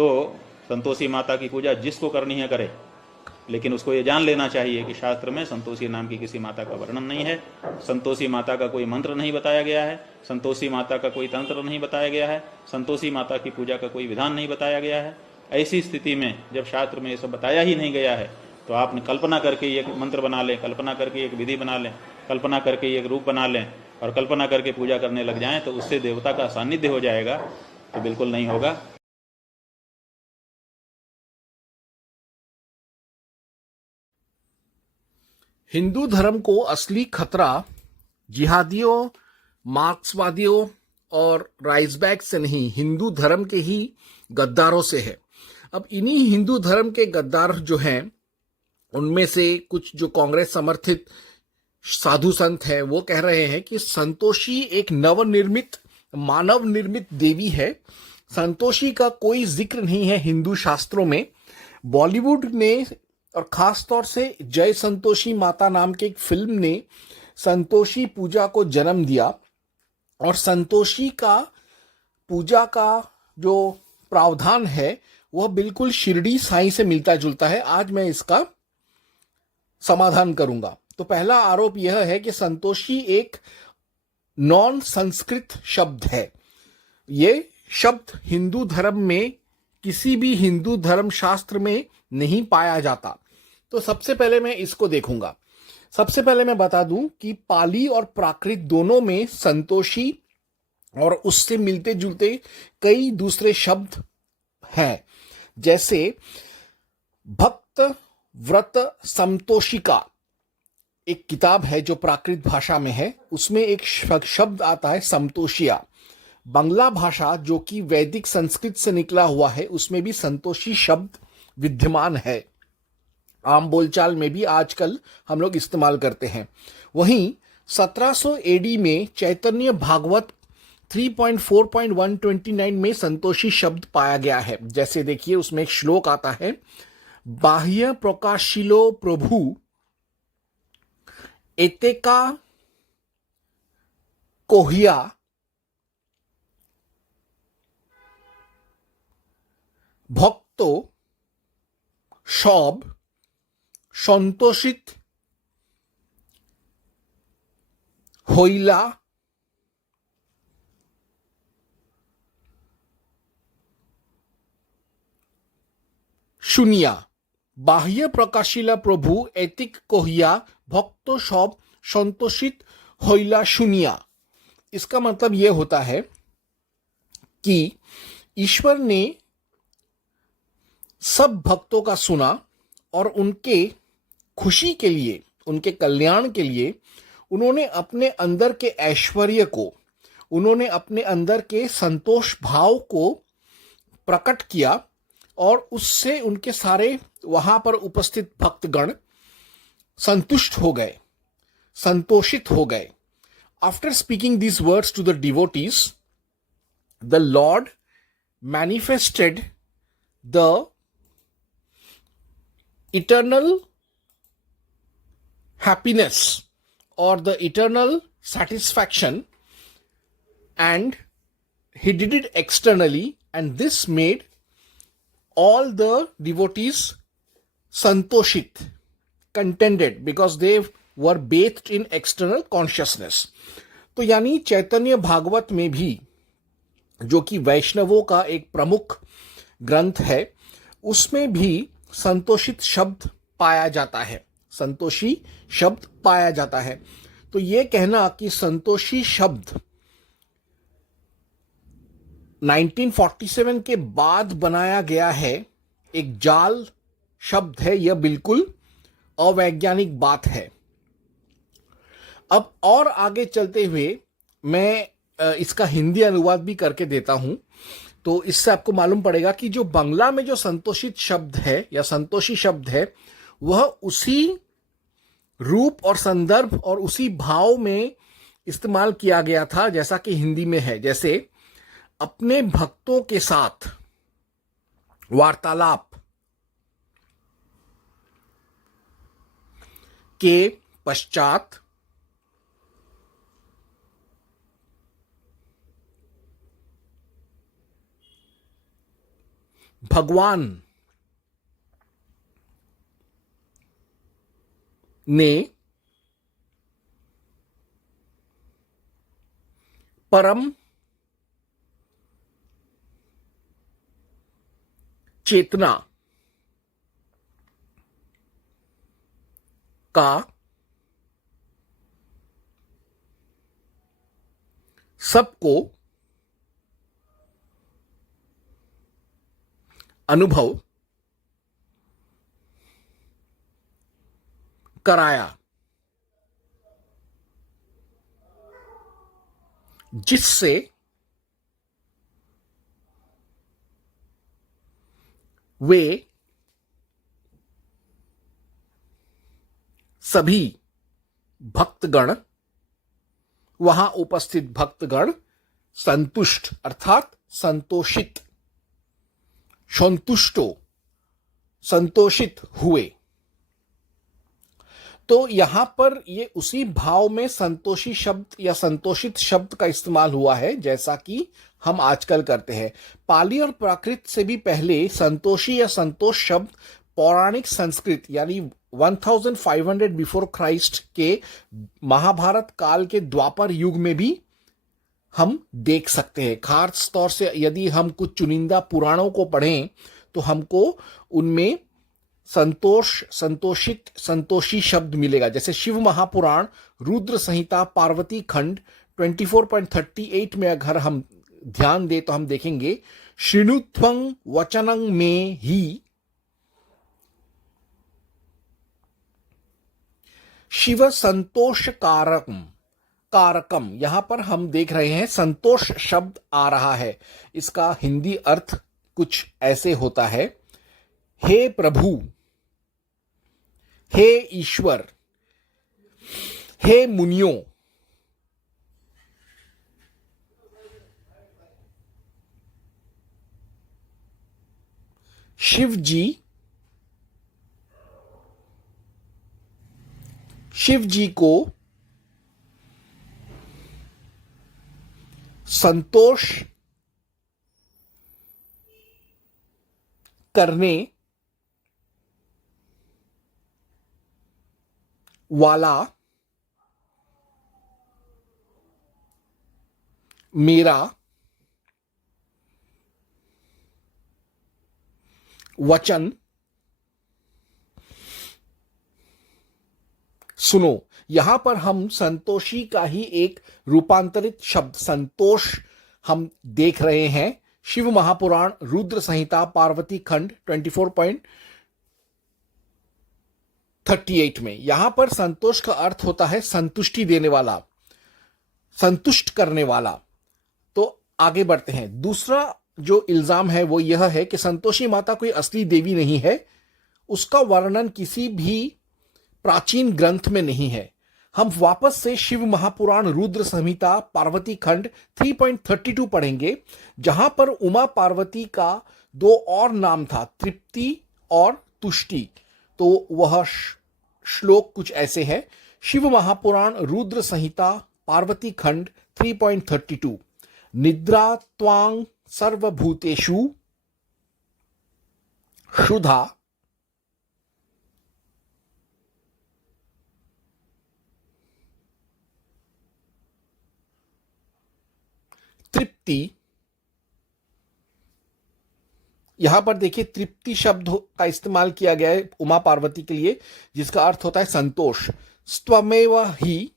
तो संतोषी माता की पूजा जिसको करनी है करे, लेकिन उसको ये जान लेना चाहिए कि शास्त्र में संतोषी नाम की किसी माता का वर्णन नहीं है, संतोषी माता का कोई मंत्र नहीं बताया गया है, संतोषी माता का कोई तंत्र नहीं बताया गया है, संतोषी माता की पूजा का कोई विधान नहीं बताया गया है। ऐसी स्थिति में जब शास्त्र में ये सब बताया ही नहीं गया है, तो आपने कल्पना करके एक मंत्र बना लें, कल्पना करके एक विधि बना लें, कल्पना करके एक रूप बना लें और कल्पना करके पूजा करने लग जाएं, तो उससे देवता का सानिध्य हो जाएगा, तो बिल्कुल नहीं होगा। हिंदू धर्म को असली खतरा जिहादियों, मार्क्सवादियों और राइजबैक से नहीं, हिंदू धर्म के ही गद्दारों से है। अब इन्हीं हिंदू धर्म के गद्दार जो हैं, उनमें से कुछ जो कांग्रेस समर्थित साधु संत हैं, वो कह रहे हैं कि संतोषी एक नवनिर्मित मानव निर्मित देवी है। संतोषी का कोई जिक्र नहीं है हिंदू शास्त्रों में। बॉलीवुड ने और खास तौर से जय संतोषी माता नाम के एक फिल्म ने संतोषी पूजा को जन्म दिया, और संतोषी का पूजा का जो प्रावधान है वह बिल्कुल शिरडी साईं से मिलता जुलता है। आज मैं इसका समाधान करूंगा। तो पहला आरोप यह है कि संतोषी एक नॉन संस्कृत शब्द है। ये शब्द हिंदू धर्म में किसी भी हिंदू धर्म शास्त्र में नहीं पाया जाता। तो सबसे पहले मैं इसको देखूंगा। सबसे पहले मैं बता दूं कि पाली और प्राकृत दोनों में संतोषी और उससे मिलते जुलते कई दूसरे शब्द हैं। जैसे भक्त व्रत संतोषिका एक किताब है जो प्राकृत भाषा में है, उसमें एक शब्द आता है संतोषिया। बांग्ला भाषा जो कि वैदिक संस्कृत से निकला हुआ है, उसमें भी संतोषी शब्द विद्यमान है। आम बोलचाल में भी आजकल हम लोग इस्तेमाल करते हैं। वहीं 1700 एडी में चैतन्य भागवत 3.4.129 में संतोषी शब्द पाया गया है। जैसे देखिए, उसमें एक श्लोक आता है, बाह्य प्रकाशिलो प्रभु एतेका कोहिया भक्तो সব সন্তোষিত হইলা শুনিয়া। बाह्य प्रकाशिला प्रभु एतिक कोहिया भक्त सब संतोषित होइला शुनिया। इसका मतलब यह होता है कि ईश्वर ने सब भक्तों का सुना और उनके खुशी के लिए, उनके कल्याण के लिए उन्होंने अपने अंदर के ऐश्वर्य को, उन्होंने अपने अंदर के संतोष भाव को प्रकट किया, और उससे उनके सारे वहां पर उपस्थित भक्तगण संतुष्ट हो गए, संतोषित हो गए। After speaking these words to the devotees, the lord manifested the eternal happiness or the eternal satisfaction, and he did it externally, and this made all the devotees santoshit, contented, because they were bathed in external consciousness. तो यानी चैतन्य भागवत में भी, जो कि वैष्णवों का एक प्रमुख ग्रंथ है, उसमें भी संतोषित शब्द पाया जाता है, संतोषी शब्द पाया जाता है। तो यह कहना कि संतोषी शब्द 1947 के बाद बनाया गया है, एक जाल शब्द है, यह बिल्कुल अवैज्ञानिक बात है। अब और आगे चलते हुए मैं इसका हिंदी अनुवाद भी करके देता हूं, तो इससे आपको मालूम पड़ेगा कि जो बांग्ला में जो संतोषित शब्द है या संतोषी शब्द है, वह उसी रूप और संदर्भ और उसी भाव में इस्तेमाल किया गया था जैसा कि हिंदी में है। जैसे अपने भक्तों के साथ वार्तालाप के पश्चात भगवान ने परम चेतना का सबको अनुभव कराया, जिससे वे सभी भक्तगण, वहां उपस्थित भक्तगण संतुष्ट अर्थात संतोषित, संतुष्टो संतोषित हुए। तो यहां पर ये उसी भाव में संतोषी शब्द या संतोषित शब्द का इस्तेमाल हुआ है जैसा कि हम आजकल करते हैं। पाली और प्राकृत से भी पहले संतोषी या संतोष शब्द पौराणिक संस्कृत यानी 1500 बिफोर क्राइस्ट के महाभारत काल के द्वापर युग में भी हम देख सकते हैं। खास तौर से यदि हम कुछ चुनिंदा पुराणों को पढ़ें तो हमको उनमें संतोष, संतोषित, संतोषी शब्द मिलेगा। जैसे शिव महापुराण रुद्र संहिता पार्वती खंड 24.38 में अगर हम ध्यान दें तो हम देखेंगे श्रृणुत्वं वचनं में ही शिव संतोष कारकम कारकम। यहां पर हम देख रहे हैं संतोष शब्द आ रहा है। इसका हिंदी अर्थ कुछ ऐसे होता है, हे प्रभु, हे ईश्वर, हे मुनियों, शिव जी को संतोष करने वाला मेरा वचन सुनो। यहां पर हम संतोषी का ही एक रूपांतरित शब्द संतोष हम देख रहे हैं। शिव महापुराण रुद्र संहिता पार्वती खंड 24.38 में। यहां पर संतोष का अर्थ होता है संतुष्टि देने वाला, संतुष्ट करने वाला। तो आगे बढ़ते हैं। दूसरा जो इल्जाम है वो यह है कि संतोषी माता कोई असली देवी नहीं है, उसका वर्णन किसी भी प्राचीन ग्रंथ में नहीं है। हम वापस से शिव महापुराण रुद्र संहिता पार्वती खंड 3.32 पढ़ेंगे, जहां पर उमा पार्वती का दो और नाम था, तृप्ति और तुष्टि। तो वह श्लोक कुछ ऐसे है। शिव महापुराण रुद्र संहिता पार्वती खंड 3.32 निद्रा त्वां सर्वभूतेषु क्षुधा तृप्ति। यहां पर देखिए तृप्ति शब्द का इस्तेमाल किया गया है उमा पार्वती के लिए, जिसका अर्थ होता है संतोष। स्वमेव ही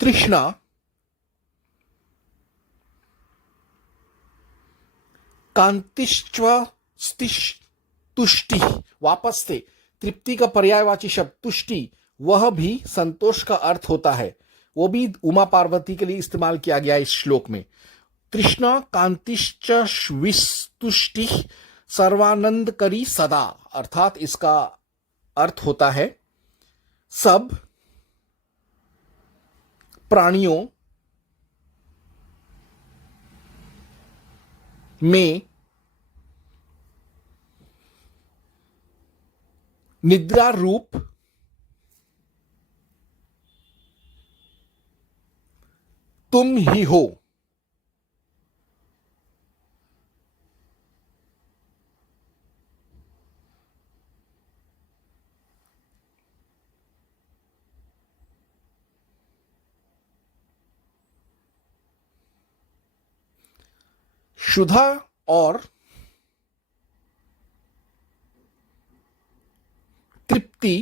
तृष्णा कांतिश्च तुष्टि। वापस से तृप्ति का पर्यायवाची शब्द तुष्टि, वह भी संतोष का अर्थ होता है। वो भी उमा पार्वती के लिए इस्तेमाल किया गया इस श्लोक में। तृष्णा कांतिश्च विस्तुष्टि सर्वानंद करी सदा, अर्थात इसका अर्थ होता है सब प्राणियों में निद्रा रूप तुम ही हो। क्षुधा और तृप्ति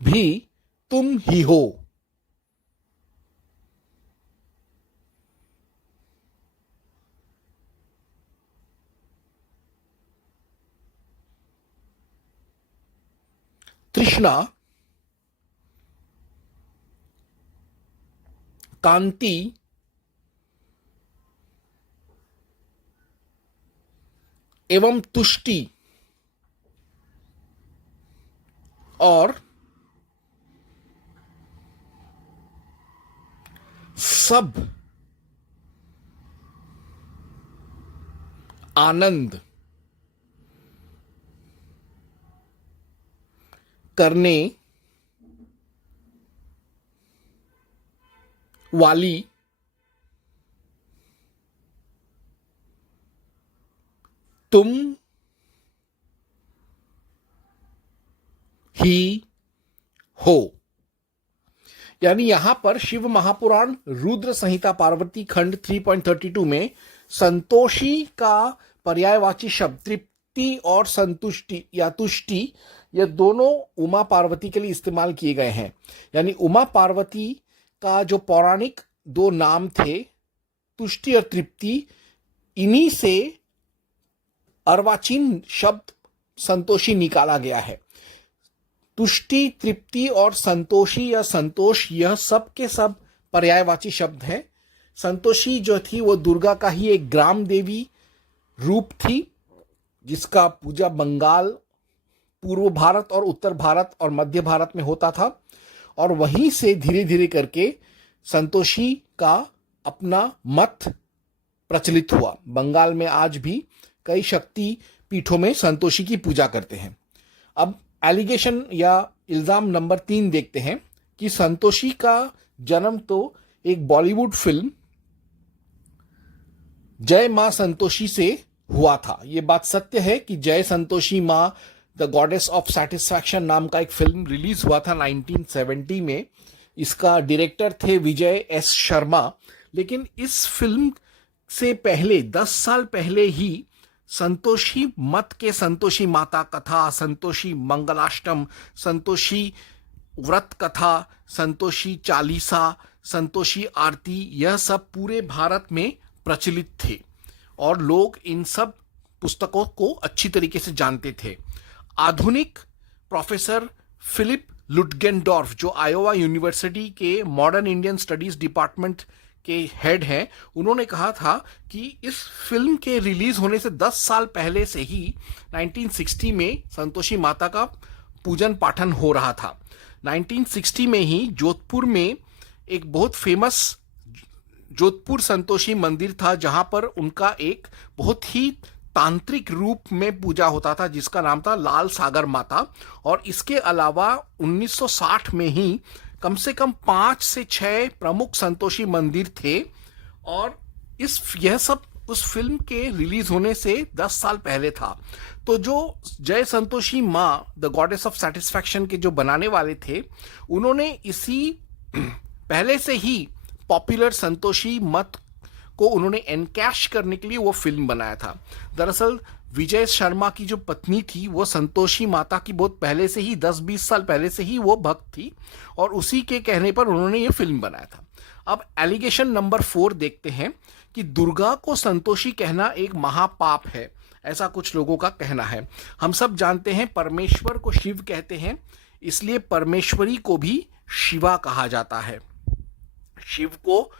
भी तुम ही हो। तृष्णा, कांति, एवं तुष्टि और सब आनंद करने वाली तुम ही हो। यानी यहां पर शिव महापुराण रुद्र संहिता पार्वती खंड 3.32 में संतोषी का पर्यायवाची शब्द तृप्ति और संतुष्टि या तुष्टि, ये दोनों उमा पार्वती के लिए इस्तेमाल किए गए हैं। यानी उमा पार्वती का जो पौराणिक दो नाम थे तुष्टि और तृप्ति, इन्हीं से अर्वाचीन शब्द संतोषी निकाला गया है। तुष्टि, तृप्ति और संतोषी या संतोष, यह सब के सब पर्यायवाची शब्द हैं। संतोषी जो थी वो दुर्गा का ही एक ग्राम देवी रूप थी, जिसका पूजा बंगाल, पूर्व भारत और उत्तर भारत और मध्य भारत में होता था, और वहीं से धीरे धीरे करके संतोषी का अपना मत प्रचलित हुआ। बंगाल में आज भी कई शक्ति पीठों में संतोषी की पूजा करते हैं। अब एलिगेशन या इल्जाम नंबर 3 देखते हैं कि संतोषी का जन्म तो एक बॉलीवुड फिल्म जय मां संतोषी से हुआ था। यह बात सत्य है कि जय संतोषी मां द गॉडेस ऑफ सैटिस्फैक्शन नाम का एक फिल्म रिलीज हुआ था 1970 में। इसका डायरेक्टर थे विजय एस शर्मा। लेकिन इस फिल्म से पहले 10 साल पहले ही संतोषी मत के संतोषी माता कथा, संतोषी मंगलाष्टम, संतोषी व्रत कथा, संतोषी चालीसा, संतोषी आरती, यह सब पूरे भारत में प्रचलित थे और लोग इन सब पुस्तकों को अच्छी तरीके से जानते थे। आधुनिक प्रोफेसर फिलिप लुटगेनडॉर्फ, जो आयोवा यूनिवर्सिटी के मॉडर्न इंडियन स्टडीज डिपार्टमेंट के हेड हैं, उन्होंने कहा था कि इस फिल्म के रिलीज होने से 10 साल पहले से ही 1960 में संतोषी माता का पूजन पाठन हो रहा था। 1960 में ही जोधपुर में एक बहुत फेमस जोधपुर संतोषी मंदिर था, जहां पर उनका एक बहुत ही तांत्रिक रूप में पूजा होता था, जिसका नाम था लाल सागर माता। और इसके अलावा 1960 में ही कम से कम 5 से 6 प्रमुख संतोषी मंदिर थे, और यह सब उस फिल्म के रिलीज होने से 10 साल पहले था। तो जो जय संतोषी मां द गॉडेस ऑफ सैटिस्फैक्शन के जो बनाने वाले थे, उन्होंने इसी पहले से ही पॉपुलर संतोषी मत को उन्होंने एनकैश करने के लिए वो फिल्म बनाया था। दरअसल विजय शर्मा की जो पत्नी थी वो संतोषी माता की बहुत पहले से ही 10-20 साल पहले से ही वो भक्त थी, और उसी के कहने पर उन्होंने ये फिल्म बनाया था। अब एलिगेशन नंबर 4 देखते हैं कि दुर्गा को संतोषी कहना एक महापाप है, ऐसा कुछ लोगों का कहना है। हम सब जानते हैं परमेश्वर को शिव कहते हैं, इसलिए परमेश्वरी को भी शिवा कहा जाता है। शिव को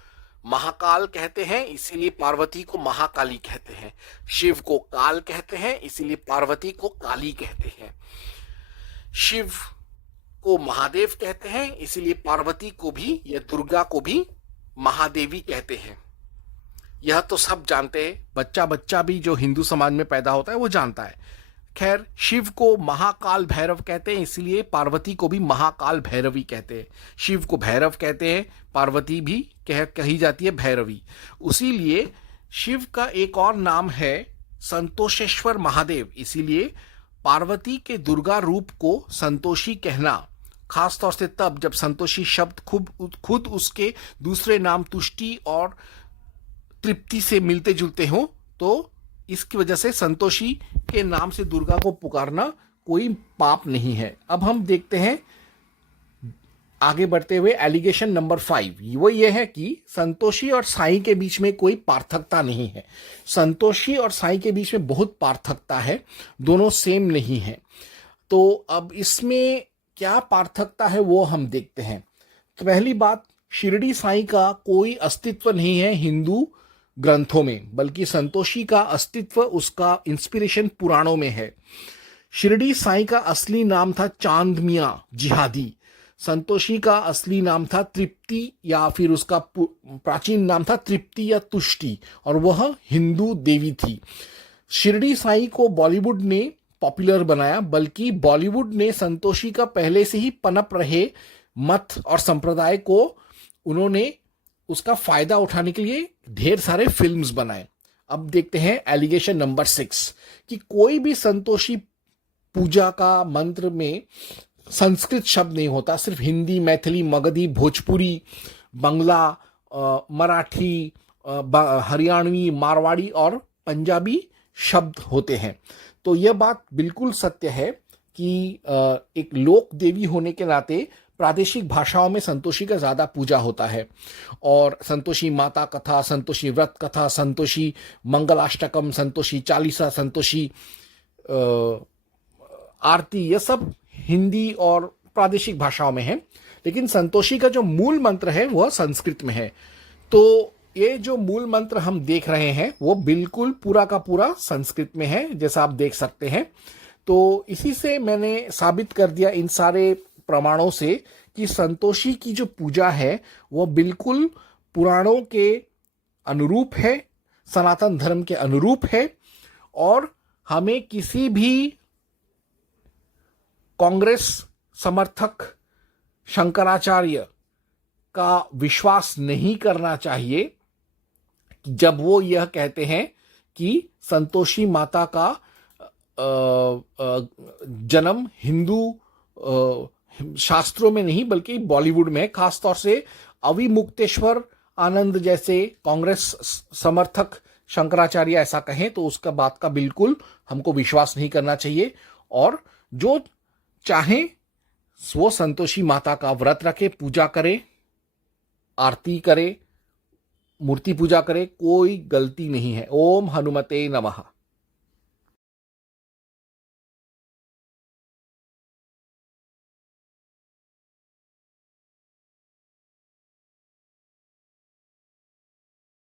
महाकाल कहते हैं, इसीलिए पार्वती को महाकाली कहते हैं। शिव को काल कहते हैं, इसीलिए पार्वती को काली कहते हैं। शिव को महादेव कहते हैं, इसीलिए पार्वती को भी या दुर्गा को भी महादेवी कहते हैं। यह तो सब जानते हैं, बच्चा बच्चा भी जो हिंदू समाज में पैदा होता है वो जानता है। खैर, शिव को महाकाल भैरव कहते हैं, इसलिए पार्वती को भी महाकाल भैरवी कहते हैं। शिव को भैरव कहते हैं, पार्वती भी कही जाती है भैरवी। उसीलिए शिव का एक और नाम है संतोषेश्वर महादेव, इसीलिए पार्वती के दुर्गा रूप को संतोषी कहना खास तौर से तब जब संतोषी शब्द खुद उसके दूसरे नाम तुष्टि और तृप्ति से मिलते जुलते हों, तो इसकी वजह से संतोषी के नाम से दुर्गा को पुकारना कोई पाप नहीं है। अब हम देखते हैं आगे बढ़ते हुए एलिगेशन नंबर 5। वो ये है कि संतोषी और साईं के बीच में कोई पार्थकता नहीं है। संतोषी और साईं के बीच में बहुत पार्थकता है, दोनों सेम नहीं है। तो अब इसमें क्या पार्थकता है वो हम देखते हैं। तो पहली बात, शिरडी साईं का कोई अस्तित्व नहीं है हिंदू ग्रंथों में, बल्कि संतोषी का अस्तित्व, उसका इंस्पिरेशन पुराणों में है। शिरडी साईं का असली नाम था चांद मियां जिहादी। संतोषी का असली नाम था तृप्ति, या फिर उसका प्राचीन नाम था तृप्ति या तुष्टि, और वह हिंदू देवी थी। शिरडी साईं को बॉलीवुड ने पॉपुलर बनाया, बल्कि बॉलीवुड ने संतोषी का पहले से ही पनप रहे मत और संप्रदाय को उन्होंने उसका फायदा उठाने के लिए ढेर सारे फिल्म्स बनाए। अब देखते हैं एलिगेशन नंबर 6 कि कोई भी संतोषी पूजा का मंत्र में संस्कृत शब्द नहीं होता, सिर्फ हिंदी, मैथिली, मगधी, भोजपुरी, बंगला, मराठी, हरियाणवी, मारवाड़ी और पंजाबी शब्द होते हैं। तो यह बात बिल्कुल सत्य है कि एक लोक देवी होने के नाते प्रादेशिक भाषाओं में संतोषी का ज़्यादा पूजा होता है, और संतोषी माता कथा, संतोषी व्रत कथा, संतोषी मंगलाष्टकम, संतोषी चालीसा, संतोषी आरती, ये सब हिंदी और प्रादेशिक भाषाओं में है। लेकिन संतोषी का जो मूल मंत्र है वह संस्कृत में है। तो ये जो मूल मंत्र हम देख रहे हैं वो बिल्कुल पूरा का पूरा संस्कृत में है, जैसा आप देख सकते हैं। तो इसी से मैंने साबित कर दिया इन सारे प्रमाणों से कि संतोषी की जो पूजा है वो बिल्कुल पुराणों के अनुरूप है, सनातन धर्म के अनुरूप है, और हमें किसी भी कांग्रेस समर्थक शंकराचार्य का विश्वास नहीं करना चाहिए जब वो यह कहते हैं कि संतोषी माता का जन्म हिंदू शास्त्रों में नहीं बल्कि बॉलीवुड में, खासतौर से अविमुक्तेश्वर आनंद जैसे कांग्रेस समर्थक शंकराचार्य ऐसा कहें तो उसका बात का बिल्कुल हमको विश्वास नहीं करना चाहिए। और जो चाहे वो संतोषी माता का व्रत रखे, पूजा करे, आरती करे, मूर्ति पूजा करे, कोई गलती नहीं है। ओम हनुमते नमः।